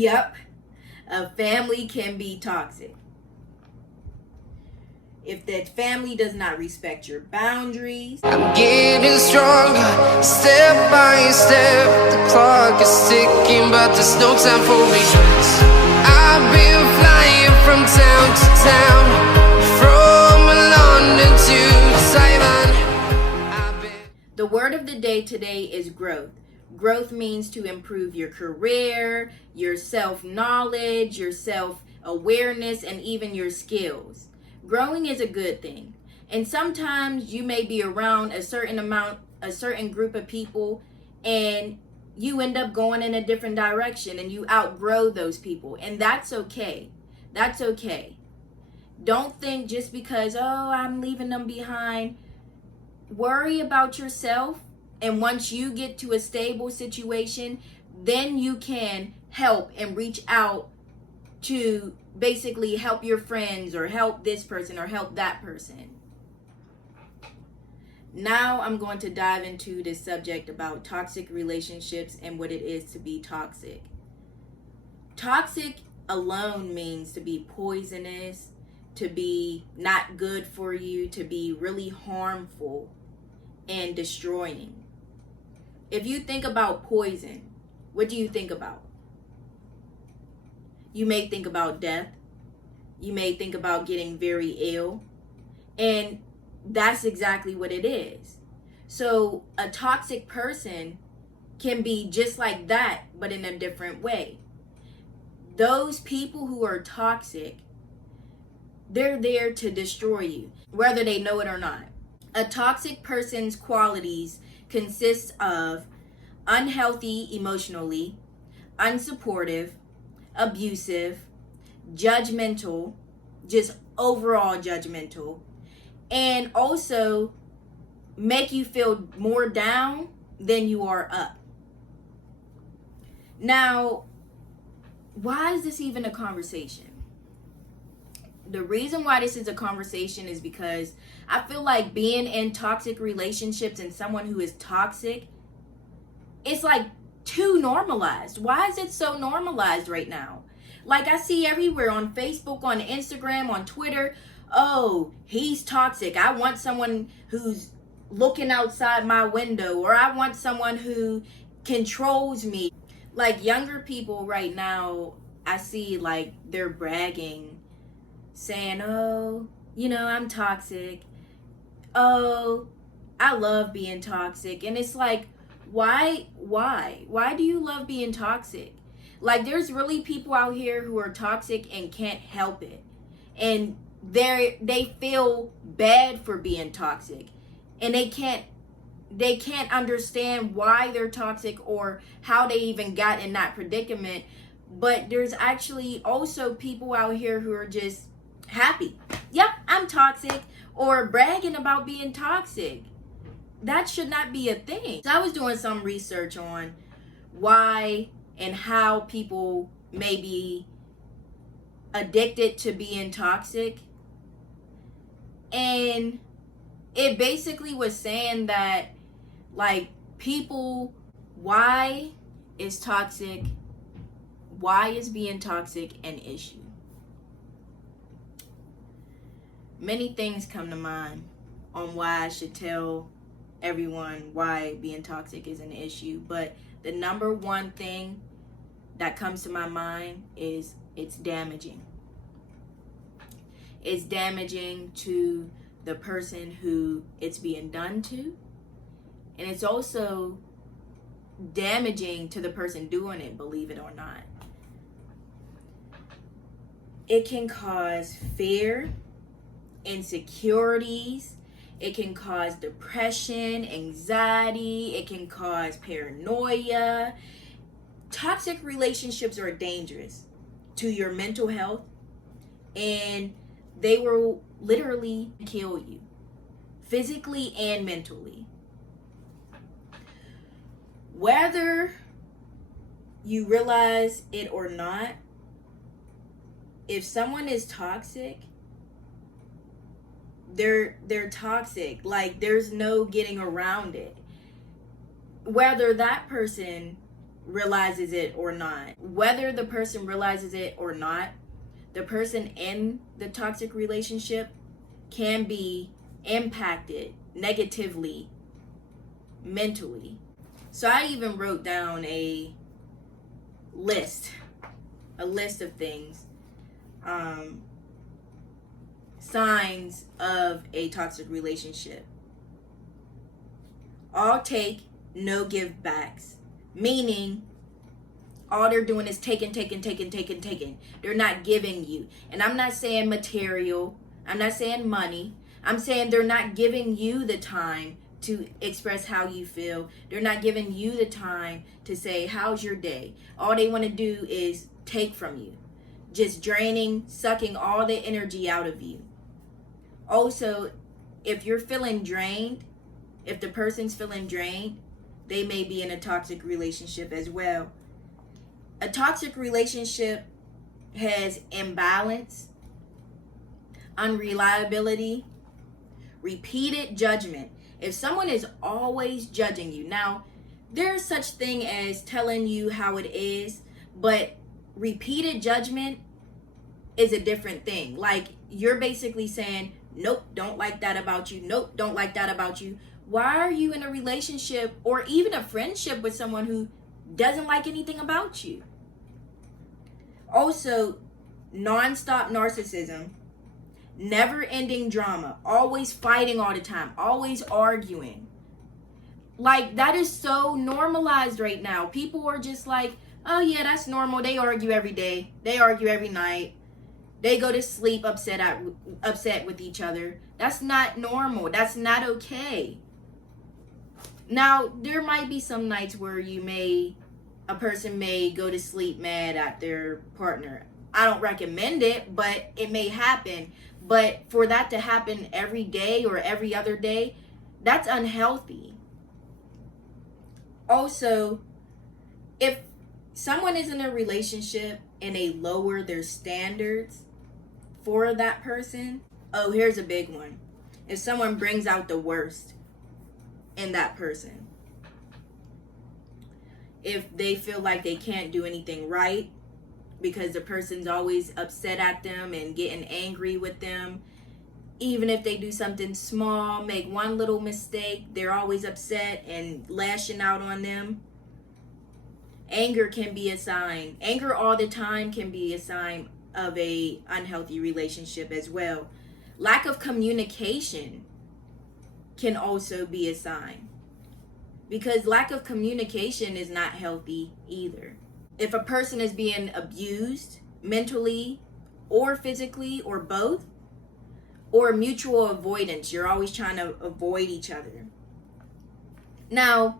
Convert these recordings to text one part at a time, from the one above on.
Yep, a family can be toxic. If that family does not respect your boundaries. I'm getting stronger, step by step. The clock is ticking, but there's no time for regrets. I've been flying from town to town, from London to Taiwan. The word of the day today is growth. Growth means to improve your career, your self-knowledge, your self-awareness, and even your skills. Growing is a good thing. And sometimes you may be around a certain group of people, and you end up going in a different direction and you outgrow those people. And that's okay. That's okay. Don't think just because, oh, I'm leaving them behind. Worry about yourself. And once you get to a stable situation, then you can help and reach out to basically help your friends or help this person or help that person. Now I'm going to dive into this subject about toxic relationships and what it is to be toxic. Toxic alone means to be poisonous, to be not good for you, to be really harmful and destroying. If you think about poison, what do you think about? You may think about death. You may think about getting very ill. And that's exactly what it is. So a toxic person can be just like that, but in a different way. Those people who are toxic, they're there to destroy you, whether they know it or not. A toxic person's qualities consists of unhealthy emotionally, unsupportive, abusive, judgmental, just overall judgmental, and also make you feel more down than you are up. Now, why is this even a conversation? The reason why this is a conversation is because I feel like being in toxic relationships and someone who is toxic, it's like too normalized. Why is it so normalized right now? Like I see everywhere on Facebook, on Instagram, on Twitter, oh, he's toxic. I want someone who's looking outside my window, or I want someone who controls me. Like younger people right now, I see like they're bragging, saying, oh, I'm toxic. Oh, I love being toxic. And it's like, why do you love being toxic? Like there's really people out here who are toxic and can't help it, and they feel bad for being toxic, and they can't understand why they're toxic or how they even got in that predicament. But there's actually also people out here who are just happy. Yep, I'm toxic, or bragging about being toxic. That should not be a thing. So I was doing some research on why and how people may be addicted to being toxic. And it basically was saying that, like, people, why is being toxic an issue? Many things come to mind on why I should tell everyone why being toxic is an issue, but the number one thing that comes to my mind is it's damaging. It's damaging to the person who it's being done to, and it's also damaging to the person doing it, believe it or not. It can cause fear, insecurities. It can cause depression, anxiety. It can cause paranoia. Toxic relationships are dangerous to your mental health, and they will literally kill you, physically and mentally. Whether you realize it or not, if someone is toxic, they're toxic. Like there's no getting around it. Whether that person realizes it or not. Whether the person realizes it or not, the person in the toxic relationship can be impacted negatively mentally. So I even wrote down a list of things, signs of a toxic relationship. All take, no give backs, meaning all they're doing is taking. They're not giving you. And I'm not saying material, I'm not saying money, I'm saying they're not giving you the time to express how you feel. They're not giving you the time to say, how's your day? All they want to do is take from you, just draining, sucking all the energy out of you. Also, if you're feeling drained, if the person's feeling drained, they may be in a toxic relationship as well. A toxic relationship has imbalance, unreliability, repeated judgment. If someone is always judging you, now there's such thing as telling you how it is, but repeated judgment is a different thing. Like, you're basically saying, nope, don't like that about you. Nope, don't like that about you. Why are you in a relationship or even a friendship with someone who doesn't like anything about you? Also, nonstop narcissism, never-ending drama, always fighting all the time, always arguing. Like, that is so normalized right now. People are just like, oh yeah, that's normal. They argue every day. They argue every night. They go to sleep upset with each other. That's not normal. That's not okay. Now, there might be some nights where a person may go to sleep mad at their partner. I don't recommend it, but it may happen. But for that to happen every day or every other day, that's unhealthy. Also, if someone is in a relationship and they lower their standards for that person, oh, here's a big one. If someone brings out the worst in that person, if they feel like they can't do anything right because the person's always upset at them and getting angry with them, even if they do something small, make one little mistake, they're always upset and lashing out on them. Anger can be a sign. Anger all the time can be a sign of a unhealthy relationship as well. Lack of communication can also be a sign, because lack of communication is not healthy either. If a person is being abused mentally or physically or both, or mutual avoidance, you're always trying to avoid each other. Now,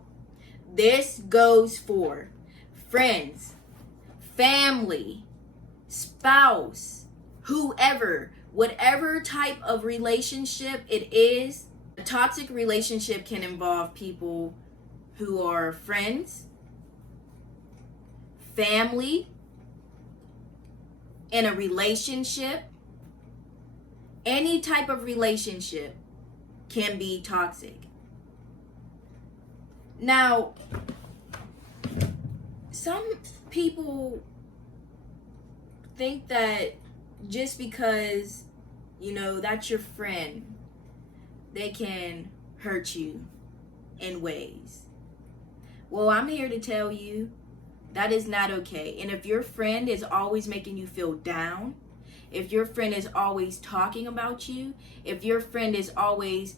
this goes for friends, family, spouse, whoever, whatever type of relationship it is. A toxic relationship can involve people who are friends, family, in a relationship. Any type of relationship can be toxic. Now, some people think that just because, that's your friend, they can hurt you in ways. Well, I'm here to tell you that is not okay. And if your friend is always making you feel down, if your friend is always talking about you, if your friend is always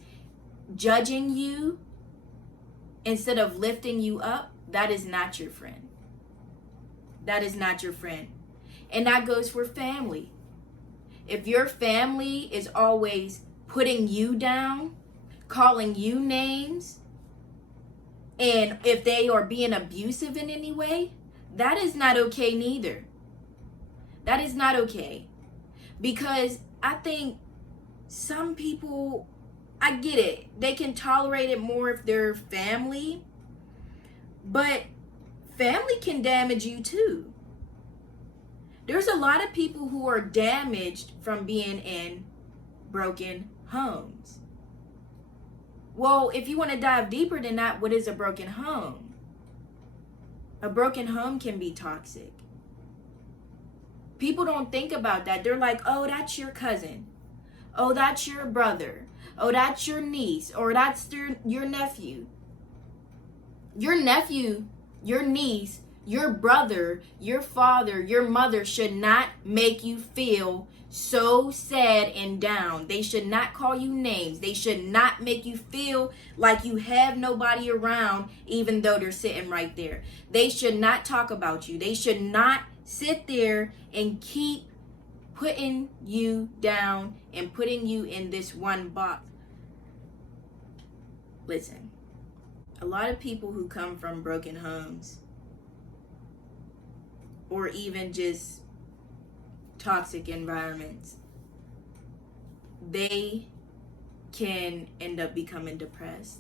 judging you instead of lifting you up, that is not your friend. That is not your friend. And that goes for family. If your family is always putting you down, calling you names, and if they are being abusive in any way, that is not okay neither. That is not okay. Because I think some people, I get it, they can tolerate it more if they're family, but family can damage you too. There's a lot of people who are damaged from being in broken homes. Well, if you want to dive deeper than that, what is a broken home? A broken home can be toxic. People don't think about that. They're like, oh, that's your cousin. Oh, that's your brother. Oh, that's your niece. Or that's your nephew. Your nephew, your niece, your brother, your father, your mother should not make you feel so sad and down. They should not call you names. They should not make you feel like you have nobody around, even though they're sitting right there. They should not talk about you. They should not sit there and keep putting you down and putting you in this one box. Listen, a lot of people who come from broken homes, or even just toxic environments, they can end up becoming depressed,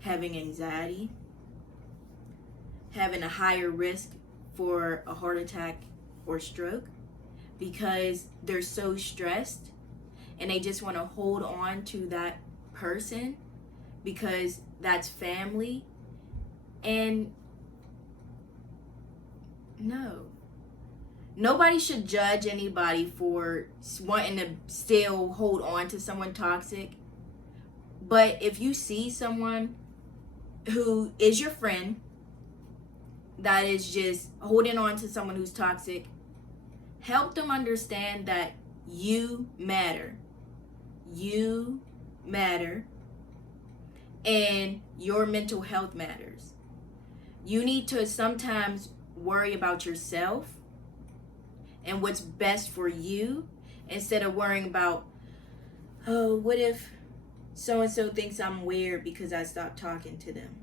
having anxiety, having a higher risk for a heart attack or stroke, because they're so stressed and they just want to hold on to that person because that's family. And no, nobody should judge anybody for wanting to still hold on to someone toxic. But if you see someone who is your friend that is just holding on to someone who's toxic, help them understand that you matter. You matter. And your mental health matters. You need to sometimes worry about yourself and what's best for you, instead of worrying about, oh, what if so-and-so thinks I'm weird because I stopped talking to them?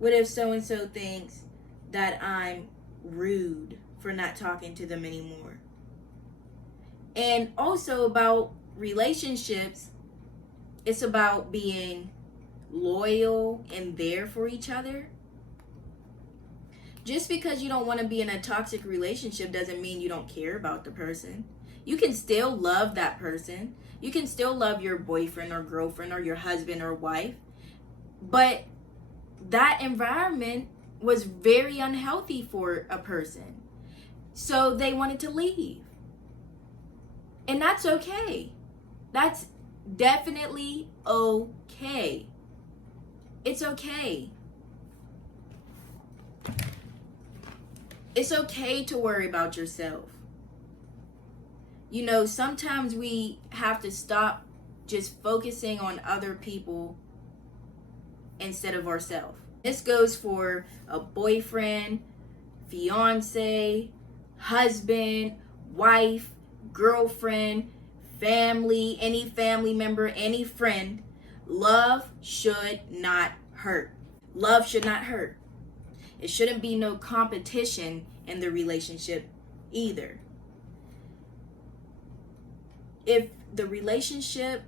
What if so-and-so thinks that I'm rude for not talking to them anymore? And also about relationships, it's about being loyal and there for each other. Just because you don't want to be in a toxic relationship doesn't mean you don't care about the person. You can still love that person. You can still love your boyfriend or girlfriend or your husband or wife. But that environment was very unhealthy for a person. So they wanted to leave. And that's okay. That's definitely okay. It's okay. It's okay to worry about yourself. You know, sometimes we have to stop just focusing on other people instead of ourselves. This goes for a boyfriend, fiance, husband, wife, girlfriend, family, any family member, any friend. Love should not hurt. Love should not hurt. It shouldn't be no competition in the relationship either. If the relationship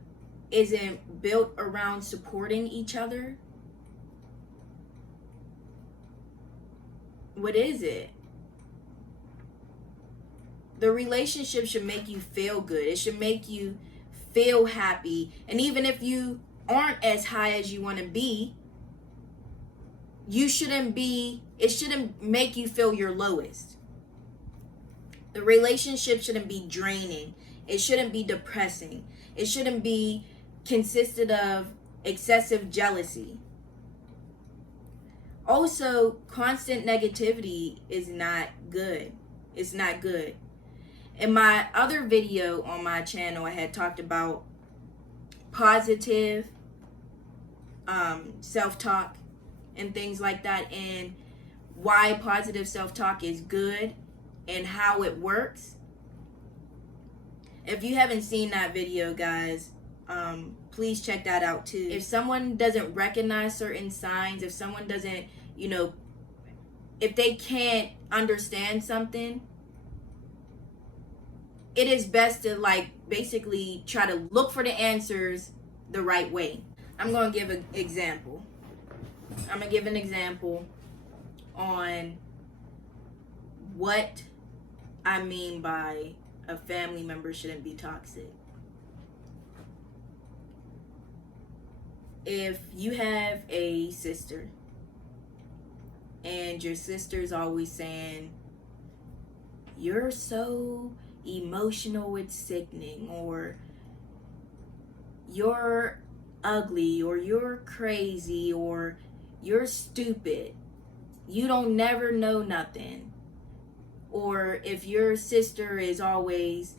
isn't built around supporting each other, what is it? The relationship should make you feel good. It should make you feel happy. And even if you aren't as high as you want to be, it shouldn't make you feel your lowest. The relationship shouldn't be draining. It shouldn't be depressing. It shouldn't be consisted of excessive jealousy. Also, constant negativity is not good. It's not good. In my other video on my channel, I had talked about positive self-talk and things like that, and why positive self-talk is good and how it works. If you haven't seen that video, guys, please check that out too. If someone doesn't recognize certain signs, if someone doesn't, if they can't understand something, it is best to basically try to look for the answers the right way. I'm going to give an example. I'm going to give an example on what I mean by a family member shouldn't be toxic. If you have a sister and your sister's always saying, "You're so emotional, it's sickening," or "You're ugly," or "You're crazy," or "You're stupid, you don't never know nothing," or if your sister is always,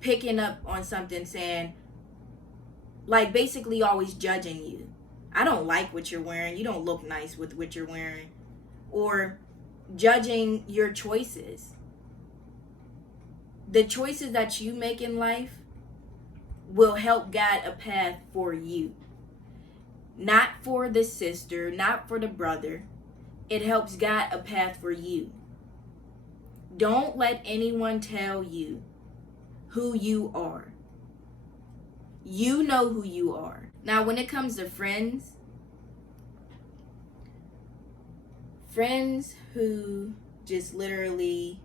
picking up on something, saying, like, basically always judging you. "I don't like what you're wearing, you don't look nice with what you're wearing," or judging your choices. The choices that you make in life will help guide a path for you, not for the sister, not for the brother. It helps guide a path for you. Don't let anyone tell you who you are. You know who you are. Now, when it comes to friends who just literally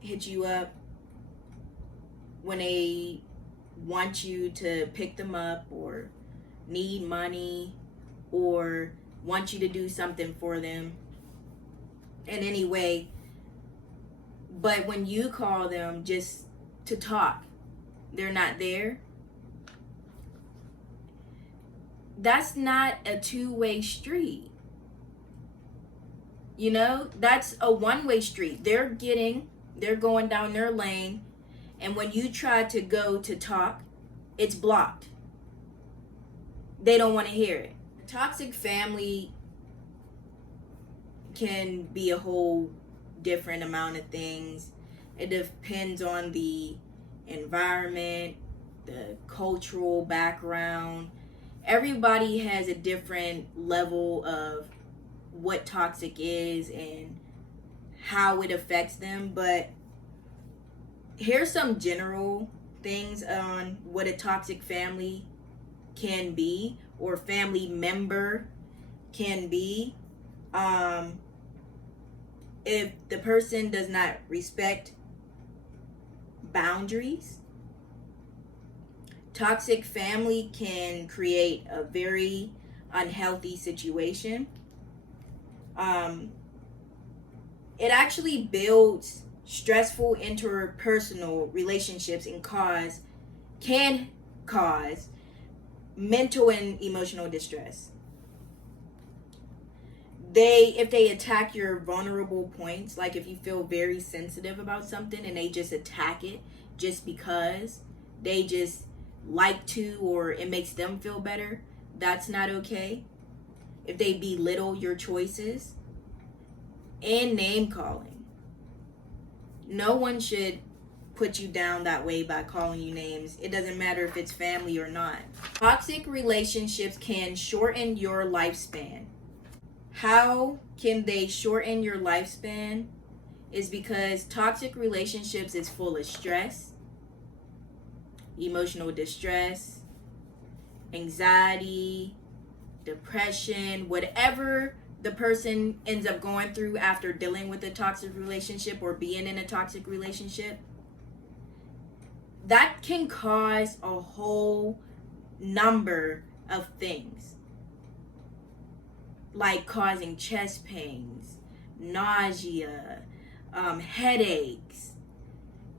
hit you up when they want you to pick them up, or need money, or want you to do something for them in any way, but when you call them just to talk, they're not there. That's not a two-way street. That's a one-way street. They're going down their lane, and when you try to go to talk, it's blocked. They don't want to hear it. A toxic family can be a whole different amount of things. It depends on the environment, the cultural background. Everybody has a different level of what toxic is and how it affects them, but here's some general things on what a toxic family can be, or family member can be. If the person does not respect boundaries, toxic family can create a very unhealthy situation. It actually builds stressful interpersonal relationships and can cause mental and emotional distress. If they attack your vulnerable points, like if you feel very sensitive about something and they just attack it just because they just like to, or it makes them feel better, that's not okay. If they belittle your choices, and name calling. No one should put you down that way by calling you names. It doesn't matter if it's family or not. Toxic relationships can shorten your lifespan. How can they shorten your lifespan? Is because toxic relationships is full of stress, emotional distress, anxiety, depression, whatever the person ends up going through after dealing with a toxic relationship or being in a toxic relationship. That can cause a whole number of things, like causing chest pains, nausea, headaches.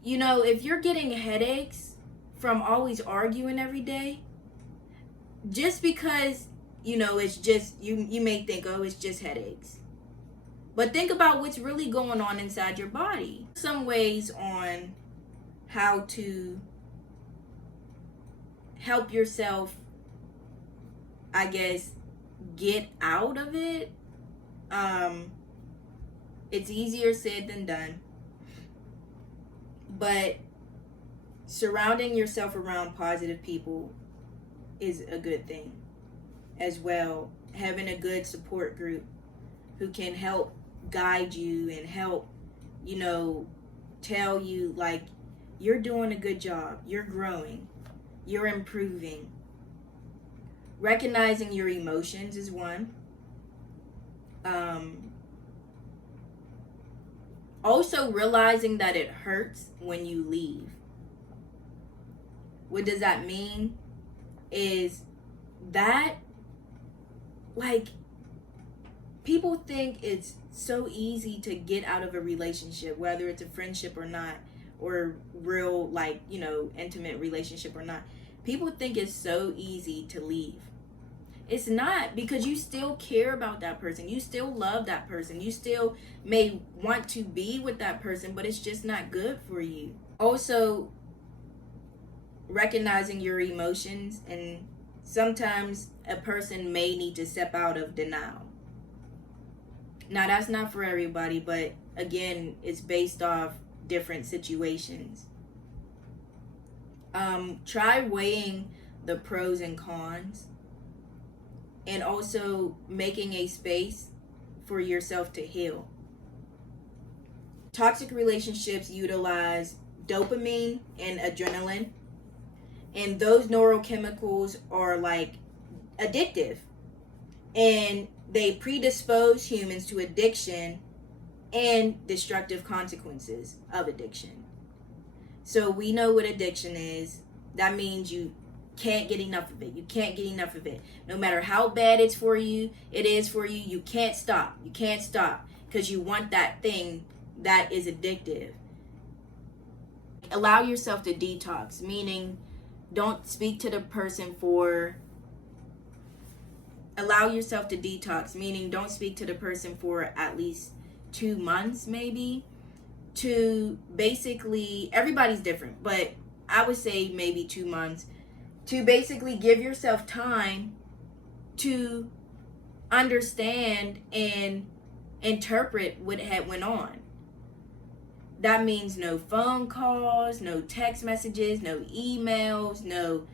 If you're getting headaches from always arguing every day, just because it's just, you may think, oh, it's just headaches, but think about what's really going on inside your body. Some ways on how to help yourself, I guess, get out of it. It's easier said than done, but surrounding yourself around positive people is a good thing as well. Having a good support group who can help guide you and help, tell you, like, you're doing a good job, you're growing, you're improving. Recognizing your emotions is one. Also realizing that it hurts when you leave. What does that mean? Is that, like, people think it's so easy to get out of a relationship, whether it's a friendship or not, or real, like, you know, intimate relationship or not. People think it's so easy to leave. It's not, because you still care about that person. You still love that person. You still may want to be with that person, but it's just not good for you. Also, recognizing your emotions, and sometimes a person may need to step out of denial. Now, that's not for everybody, but again, it's based off different situations. Try weighing the pros and cons, and also making a space for yourself to heal. Toxic relationships utilize dopamine and adrenaline, and those neurochemicals are like addictive, and they predispose humans to addiction and destructive consequences of addiction. So we know what addiction is. That means you can't get enough of it. You can't get enough of it. No matter how bad it is for you, you can't stop. You can't stop because you want that thing that is addictive. Allow yourself to detox, meaning don't speak to the person for at least 2 months, maybe, to basically, everybody's different, but I would say maybe 2 months, to basically give yourself time to understand and interpret what had went on. That means no phone calls, no text messages, no emails, no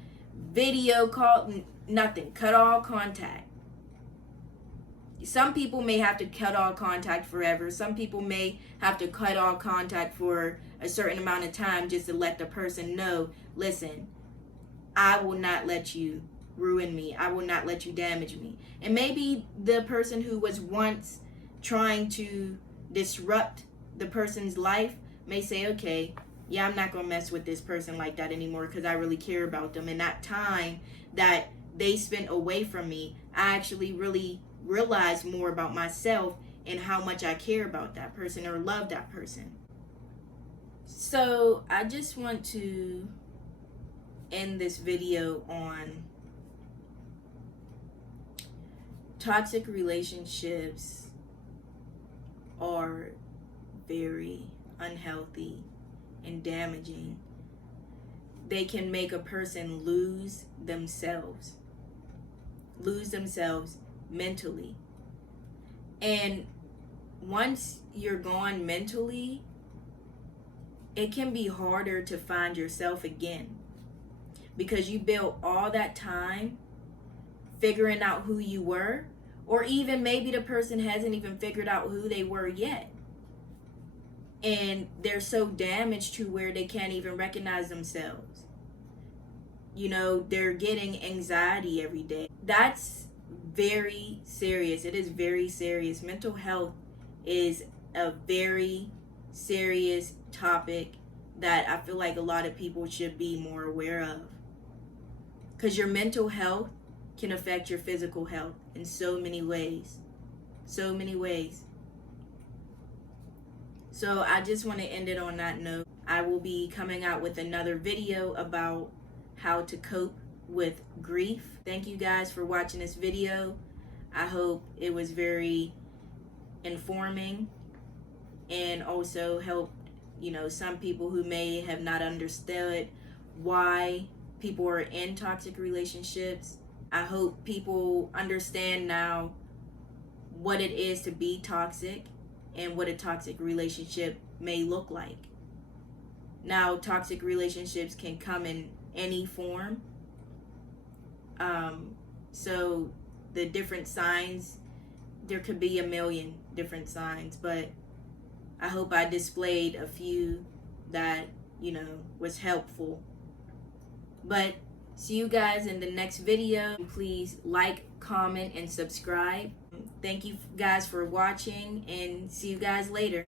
video call, nothing. Cut all contact. Some people may have to cut all contact forever. Some people may have to cut all contact for a certain amount of time just to let the person know, listen, I will not let you ruin me. I will not let you damage me. And maybe the person who was once trying to disrupt the person's life may say, okay, yeah, I'm not going to mess with this person like that anymore because I really care about them. And that time that they spent away from me, I actually really realized more about myself and how much I care about that person or love that person. So I just want to end this video on toxic relationships are very unhealthy and damaging. They can make a person lose themselves mentally. And once you're gone mentally, it can be harder to find yourself again, because you built all that time figuring out who you were, or even maybe the person hasn't even figured out who they were yet. And they're so damaged to where they can't even recognize themselves. You know, they're getting anxiety every day. That's very serious. It is very serious. Mental health is a very serious topic that I feel like a lot of people should be more aware of. Because your mental health can affect your physical health in so many ways. So many ways. So I just want to end it on that note. I will be coming out with another video about how to cope with grief. Thank you guys for watching this video. I hope it was very informing and also helped, you know, some people who may have not understood why people are in toxic relationships. I hope people understand now what it is to be toxic and what a toxic relationship may look like. Now, toxic relationships can come in any form. So the different signs, there could be a million different signs, but I hope I displayed a few that, you know, was helpful. But see you guys in the next video. Please like, comment, and subscribe. Thank you guys for watching, and see you guys later.